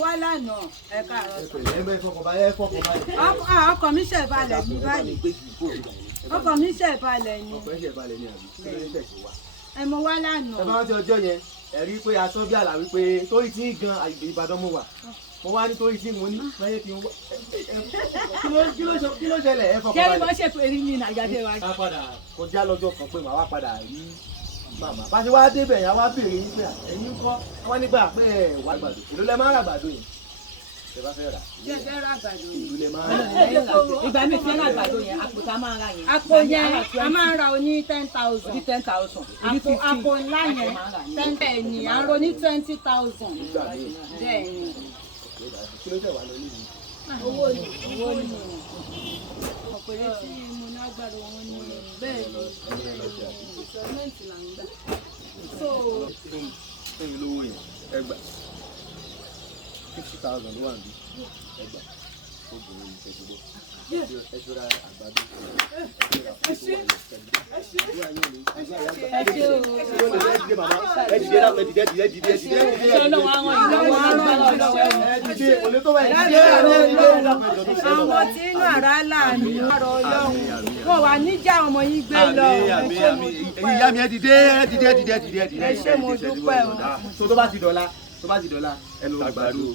wá lánàá ẹ káàárọ̀. ọkọ mi ṣe balẹ̀ ní báyìí. ọkọ mi ṣe balẹ̀ ní. ẹ mọ wá lánàá. ẹ bá wọn ti ọjọ́ yẹn ẹ rí i pé aṣọ bí àlà wípé torí tí ń gan Ìbàdàn mo wà mo wá nítorí tí mo ní báyé kí n wá kí ló ṣẹlẹ̀ ẹ fọkàn balẹ̀. kẹ́rin bọ́ ṣe pé rí ní nàìjíríà wa. ká padà kọjá lọ́jọ́ kan pé màá wá padà rí màmá bá ṣe wá débẹ̀ yẹn wá béèrè yín pé ẹ̀yin kọ́ wọ́n nígbà pé ẹ̀ wá gbàdo èló lẹ máa ń rà gbàdo yẹn ẹ bá fẹ́ rà. ṣé ẹ fẹ́ rà gbàdo yẹn. èló lẹ máa ń rà. ìgbà mi fẹ́ rà gbàdo yẹn àpò tá a máa ra yẹn. àpò yẹn a máa ń ra oní 10,000. oní 10,000. àpò ńlá yẹn 10 ni à ń ro ní 20,000. bẹ́ẹ̀ ni. kí ló tẹ̀ wá lọ níbi. owó ni ọ̀pẹ̀lẹ̀ tí mo ní agbára wọn ní bẹ́ẹ̀ ni ìsọ̀mẹ́ǹtì là ń gbà. ẹ̀yin lówó yẹn ẹ gbà 50,000 ló wà níbí ẹ gbà obìnrin ìṣèjọba ẹ ṣọ́ra àgbàdo àwọn tí inú àrá láàánú ọ̀rọ̀ Ọlọ́run wọn wà níjà ọmọ yín gbé lọ. ìyá mi ẹ dìde. ẹ ṣé mo dúpẹ́ o. tó bá ti dọ̀la ẹ lọ àgbàdo.